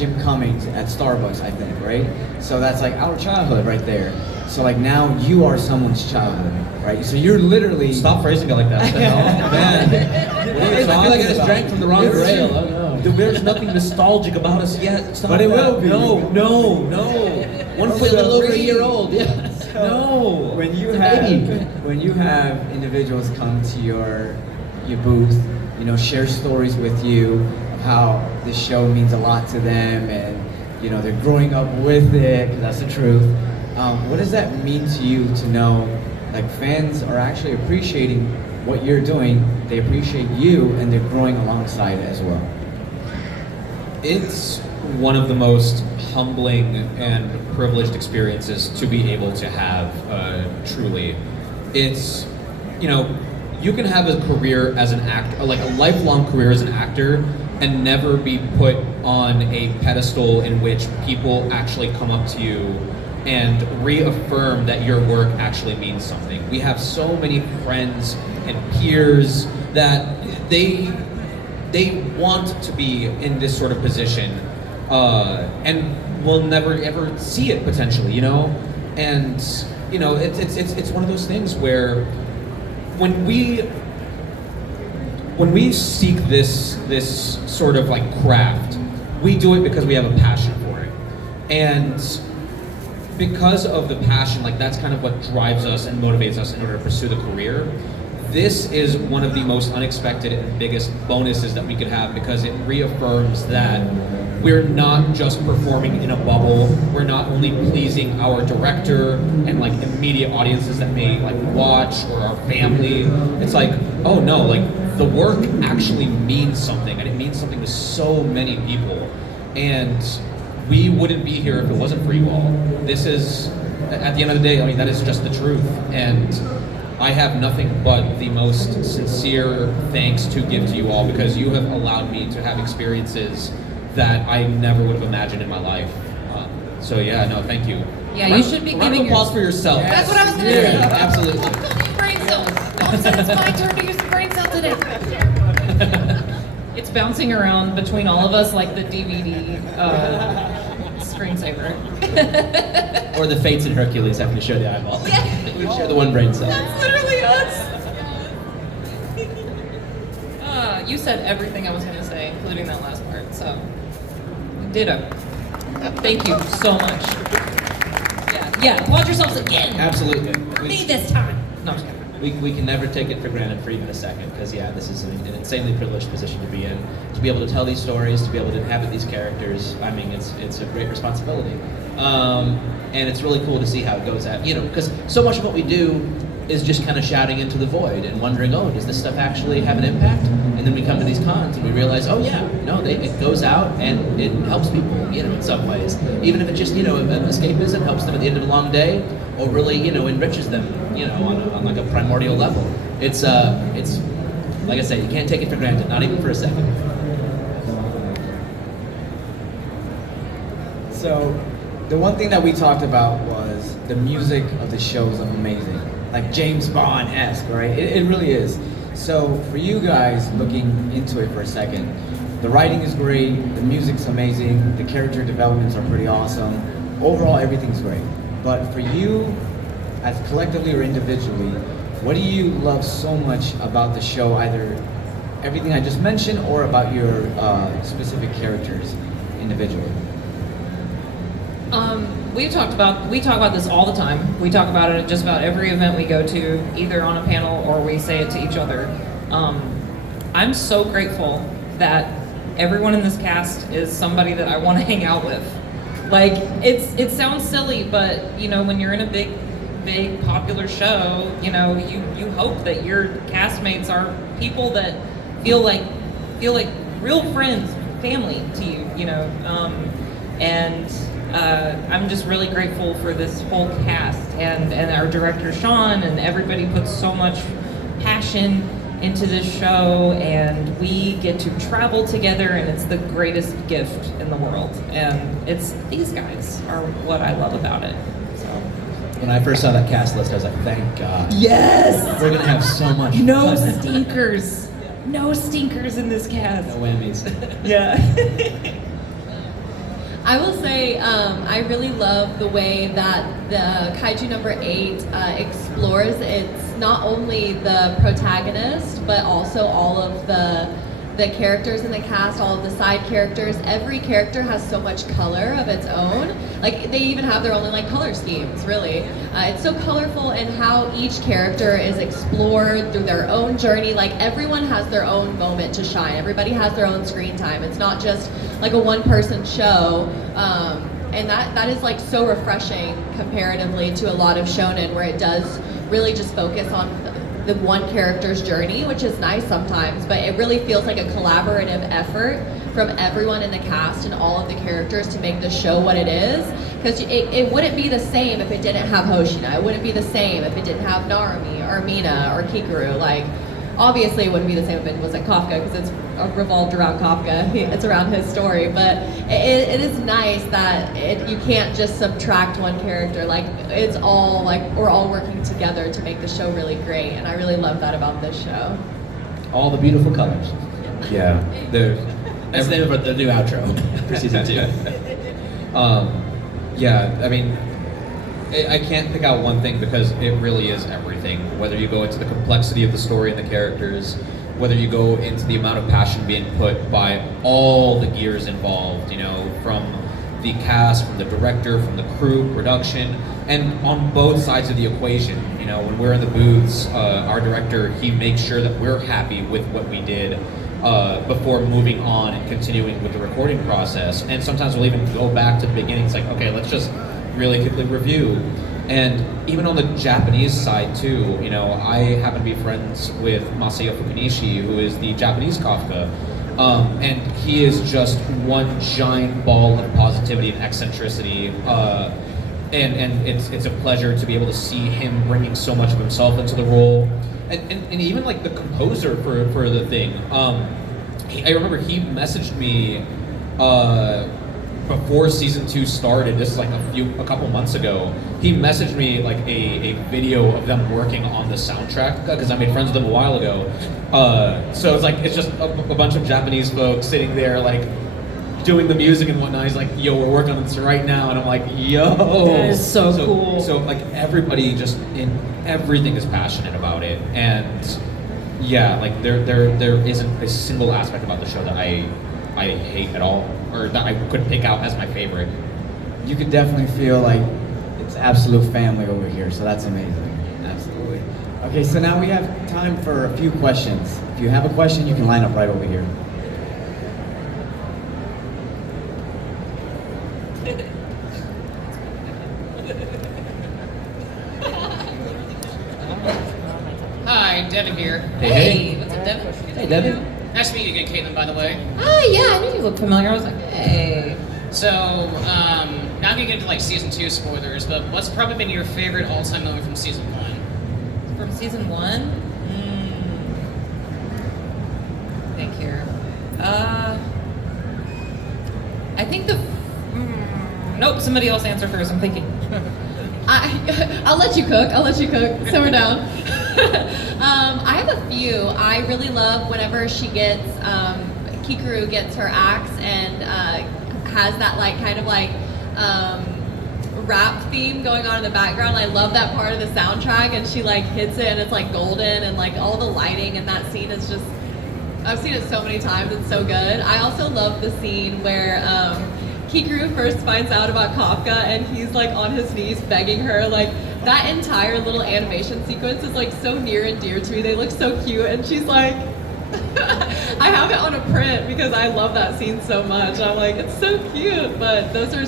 Jim Cummings at Starbucks, I think, right? So that's like our childhood right there. So like now you are someone's childhood, right? So you're literally... Stop phrasing it like that. Oh, man. I feel like I just drank from the wrong rail. Oh, no. There's nothing nostalgic about us yet. Stop But it that. will be. No. One foot a little over a year old. Yeah. No. When you It's a have individuals come to your booth, you know, share stories with you of how this show means a lot to them, and you know they're growing up with it, because that's the truth. What does that mean to you to know, like, fans are actually appreciating what you're doing, they appreciate you, and they're growing alongside it as well? It's one of the most humbling and privileged experiences to be able to have, truly. It's, you know, you can have a career as an actor, like a lifelong career as an actor, and never be put on a pedestal in which people actually come up to you and reaffirm that your work actually means something. We have so many friends and peers that they want to be in this sort of position, and will never ever see it potentially, you know? And you know, it's one of those things where when we seek this sort of like craft, we do it because we have a passion for it. And because of the passion, like that's kind of what drives us and motivates us in order to pursue the career. This is one of the most unexpected and biggest bonuses that we could have, because it reaffirms that we're not just performing in a bubble. We're not only pleasing our director and like immediate audiences that may like watch, or our family. It's like, oh no, like the work actually means something, and it means something to so many people. And we wouldn't be here if it wasn't for you all. This is, at the end of the day, I mean, that is just the truth. And I have nothing but the most sincere thanks to give to you all, because you have allowed me to have experiences that I never would have imagined in my life. So yeah, no, thank you. Yeah, you should be giving applause for yourself. That's what I was gonna say. Absolutely. Brain cells. All of a sudden, it's my turn to use the brain cell today. It's bouncing around between all of us like the DVD screensaver. Or the Fates in Hercules having to share the eyeball. Yeah. We share the one brain cell. That's literally us. You said everything I was going to say, including that last part, so ditto. Thank you so much. Yeah, applaud yourselves again. Absolutely. Me this time. No, I'm just kidding. We can never take it for granted for even a second, because yeah, this is an insanely privileged position to be in. To be able to tell these stories, to be able to inhabit these characters, I mean, it's a great responsibility. And it's really cool to see how it goes out, you know, because so much of what we do is just kind of shouting into the void and wondering, oh, does this stuff actually have an impact? And then we come to these cons and we realize, oh yeah, no, it goes out and it helps people, you know, in some ways. Even if it just, you know, escapism helps them at the end of a long day, or really, you know, enriches them, you know, on like a primordial level. It's like I say, you can't take it for granted, not even for a second. So, the one thing that we talked about was the music of the show is amazing. Like James Bond-esque, right? It really is. So, for you guys looking into it for a second, the writing is great, the music's amazing, the character developments are pretty awesome. Overall, everything's great. But for you, as collectively or individually, what do you love so much about the show, either everything I just mentioned or about your specific characters individually? We talk about this all the time. We talk about it at just about every event we go to, either on a panel or we say it to each other. I'm so grateful that everyone in this cast is somebody that I want to hang out with. Like, it sounds silly, but you know, when you're in a big popular show, you know, you hope that your castmates are people that feel like real friends, family to you, you know. I'm just really grateful for this whole cast and our director Sean, and everybody puts so much passion into this show, and we get to travel together, and it's the greatest gift in the world. And it's these guys are what I love about it. So. When I first saw that cast list, I was like, thank God. Yes! We're gonna have so much No fun. stinkers. No stinkers in this cast. No whammies. Yeah. I will say I really love the way that the Kaiju No.8 explores. It's not only the protagonist, but also all of the characters in the cast, all of the side characters. Every character has so much color of its own. Like, they even have their own like color schemes, really. It's so colorful in how each character is explored through their own journey. Like, everyone has their own moment to shine. Everybody has their own screen time. It's not just like a one-person show. And that is like so refreshing comparatively to a lot of shonen, where it does really just focus on the one character's journey, which is nice sometimes, but it really feels like a collaborative effort from everyone in the cast and all of the characters to make the show what it is. Because it wouldn't be the same if it didn't have Hoshina. It wouldn't be the same if it didn't have Narumi or Mina or Kikuru. Like, obviously it wouldn't be the same if it wasn't Kafka, because it's revolved around Kafka. It's around his story. But it is nice that you can't just subtract one character. Like, it's all like we're all working together to make the show really great, and I really love that about this show. All the beautiful colors. Yeah. That's the name of the new outro for season 2. Yeah, I mean, I can't pick out one thing because it really is everything. Whether you go into the complexity of the story and the characters, whether you go into the amount of passion being put by all the gears involved, you know, from the cast, from the director, from the crew, production, and on both sides of the equation. You know, when we're in the booths, our director, he makes sure that we're happy with what we did before moving on and continuing with the recording process. And sometimes we'll even go back to the beginning. It's like, okay, let's just really quickly review. And even on the Japanese side too, you know, I happen to be friends with Masaya Fukunishi, who is the Japanese Kafka. And he is just one giant ball of positivity and eccentricity. And it's a pleasure to be able to see him bringing so much of himself into the role. And even like the composer for the thing. I remember he messaged me before season 2 started. This is like a couple months ago. He messaged me like a video of them working on the soundtrack, because I made friends with them a while ago. So it's just a bunch of Japanese folks sitting there like doing the music and whatnot. He's like, yo, we're working on this right now, and I'm like, yo, That is so cool. So like everybody just in everything is passionate about it, and yeah, like there isn't a single aspect about the show that I hate at all, or that I could pick out as my favorite. You could definitely feel like it's absolute family over here, so that's amazing. Absolutely. Okay, so now we have time for a few questions. If you have a question, you can line up right over here. Hi, Devin here. Hey. What's up, Devin? Hey, Devin. Nice to meet you again, Caitlin, by the way. Ah, yeah, I knew you looked familiar. I was like, hey. So, not gonna get into like season 2 spoilers, but what's probably been your favorite all-time moment from season 1? From season 1? Think here. I think nope, somebody else answer first. I'm thinking. I'll let you cook. Simmer down. I have a few. I really love whenever she gets Kikuru gets her axe and has that like kind of like rap theme going on in the background. I love that part of the soundtrack, and she like hits it and it's like golden, and like all the lighting in that scene is just, I've seen it so many times. It's so good. I also love the scene where Kikuru first finds out about Kafka and he's like on his knees begging her. Like, that entire little animation sequence is like so near and dear to me. They look so cute, and she's like, I have it on a print because I love that scene so much. I'm like, it's so cute. But those are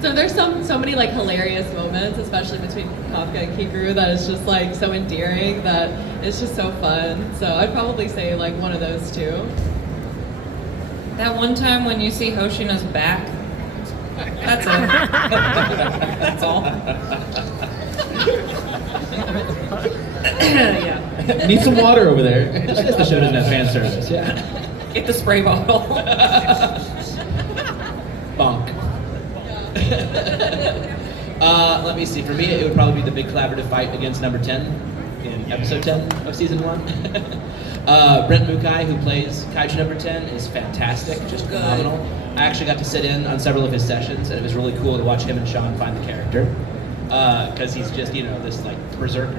there's so many like hilarious moments, especially between Kafka and Kikuru, that is just like so endearing that it's just so fun. So I'd probably say like one of those two. That one time when you see Hoshina's back. That's it. That's all. Yeah. Need some water over there. Just because the show doesn't have fan service. Yeah. Get the spray bottle. Bonk. Let me see. For me, it would probably be the big collaborative fight against number 10 in episode 10 of season 1. Brent Mukai, who plays Kaiju number 10, is fantastic, just phenomenal. I actually got to sit in on several of his sessions, and it was really cool to watch him and Sean find the character. Because he's just, this like berserker,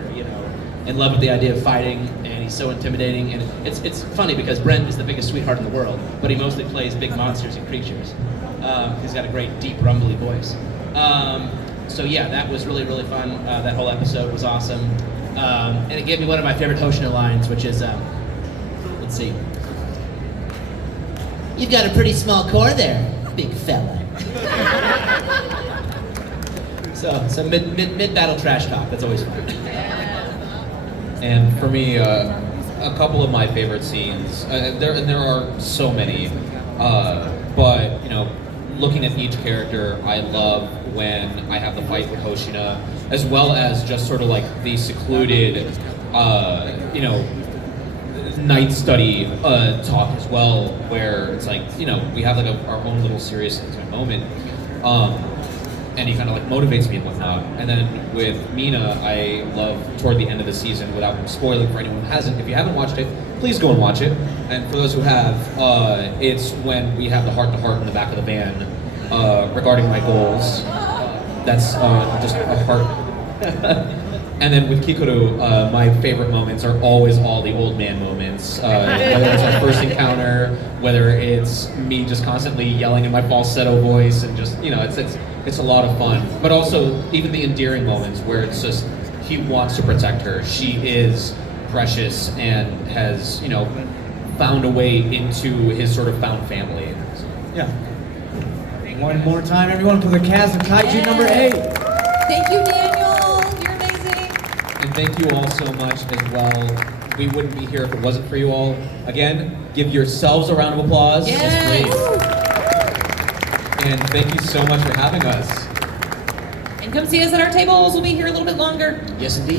in love with the idea of fighting, and he's so intimidating. And it's funny because Brent is the biggest sweetheart in the world, but he mostly plays big monsters and creatures. He's got a great, deep, rumbly voice. So yeah, that was really, really fun. That whole episode was awesome. And it gave me one of my favorite Hoshino lines, which is, let's see. You've got a pretty small core there, big fella. So mid battle trash talk. That's always fun. And for me, a couple of my favorite scenes. There are so many, but looking at each character, I love when I have the fight with Hoshina, as well as just sort of like the secluded, night study talk as well, where it's like we have like our own little serious intimate moment. And he kind of like motivates me and whatnot. And then with Mina, I love toward the end of the season, without spoiling for anyone who hasn't, if you haven't watched it, please go and watch it. And for those who have, it's when we have the heart-to-heart in the back of the van regarding my goals. That's just a heart. And then with Kikoru, my favorite moments are always all the old man moments. Whether it's our first encounter, whether it's me just constantly yelling in my falsetto voice, and just it's a lot of fun. But also even the endearing moments where it's just he wants to protect her. She is precious and has found a way into his sort of found family. Yeah. One more time, everyone, for the cast of Kaiju number 8. Thank you, Daniel. You're amazing. And thank you all so much as well. We wouldn't be here if it wasn't for you all. Again, give yourselves a round of applause. Yes. Please. And thank you so much for having us. And come see us at our tables. We'll be here a little bit longer. Yes, indeed.